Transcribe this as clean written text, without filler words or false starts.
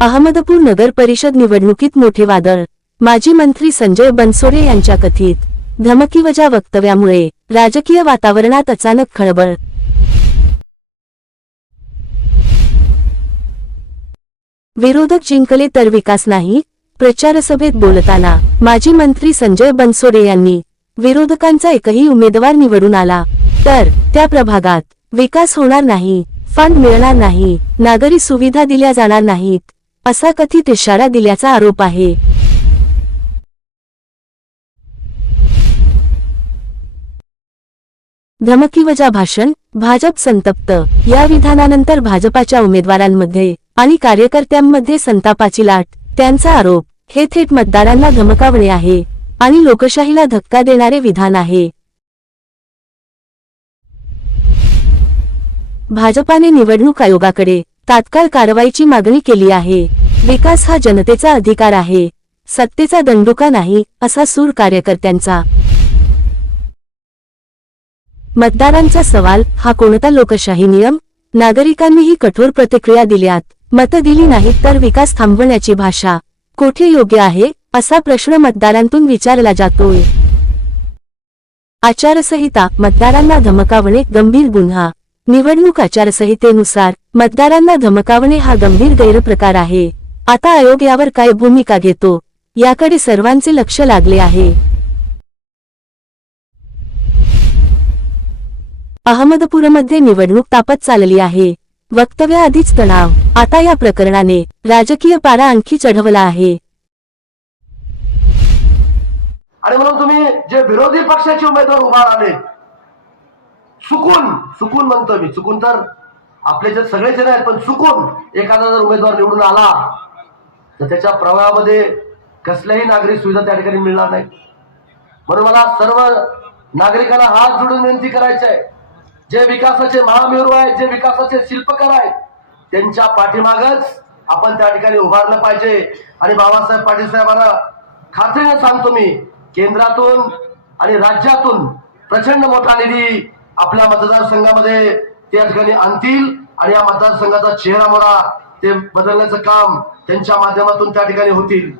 अहमदपूर नगर परिषद निवडणुकीत मोठे वादळ। माजी मंत्री संजय बनसोडे यांच्या कथित धमकीवजा वक्तव्यामुळे राजकीय वातावरणात अचानक खळबळ। विरोधक जिंकले तर विकास नाही, प्रचारसभेत बोलताना माजी मंत्री संजय बनसोडे यांनी विरोधकांचा एकही उमेदवार निवडून आला तर त्या प्रभागात विकास होणार नाही, फंड मिळणार नाही, नागरी सुविधा दिल्या जाणार नाहीत, असा कथित इशारा दिल्याचा आरोप आहे। धमकीवजा भाषण, भाजप संतप्त। या विधानानंतर भाजपाच्या उमेदवारांमध्ये आणि कार्यकर्त्यांमध्ये संतापाची लाट। त्यांचा आरोप हे थेट मतदारांना धमकावणे आहे आणि लोकशाहीला धक्का देणारे विधान आहे। भाजपाने निवडणूक आयोगाकडे तात्काळ कारवाईची मागणी केली आहे। विकास हा जनतेचा अधिकार आहे, सत्तेचा दंडुका नाही, असा सूर कार्यकर्त्यांचा। मतदारांचा सवाल, हा कोणता लोकशाही नियम? नागरिकांनीही कठोर प्रतिक्रिया दिल्यात। मतं दिली नाहीत तर विकास थांबवण्याची भाषा कोठे योग्य आहे, असा प्रश्न मतदारांतून विचारला जातोय। आचारसंहिता, मतदारांना धमकावणे गंभीर गुन्हा। निवडणूक आचारसंहितेनुसार मतदारांना धमकावणे हा गंभीर गैरप्रकार आहे। आता आयोग यावर काय भूमिका घेतो याकडे सर्वांचे लक्ष लागले आहे। अहमदपूरमध्ये निवडणूक तापत चालली आहे। वक्तव्याआधीच तणाव, आता या प्रकरणाने राजकीय पारा आणखी चढवला आहे। आणि म्हणून तुम्ही जे विरोधी पक्षाचे उमेदवार उभा राहिले, चुकून म्हणतो मी, चुकून तर आपले जे सगळेच आहेत, पण चुकून एखादा जर उमेदवार निवडून आला तर त्याच्या प्रवाहामध्ये कसल्याही नागरी सुविधा त्या ठिकाणी मिळणार नाही। म्हणून मला सर्व नागरिकांना हात जोडून विनंती करायची आहे, जे विकासाचे महामेरू आहेत, जे विकासाचे शिल्पकार आहेत, त्यांच्या पाठीमागच आपण त्या ठिकाणी उभारलं पाहिजे। आणि बाबासाहेब पाटील साहेबांना खात्रीने सांगतो मी, केंद्रातून आणि राज्यातून प्रचंड मोठा निधी आपल्या मतदारसंघामध्ये त्या ठिकाणी आणतील आणि या मतदारसंघाचा चेहरा मोहरा ते बदलण्याचं काम त्यांच्या माध्यमातून त्या ठिकाणी होतील।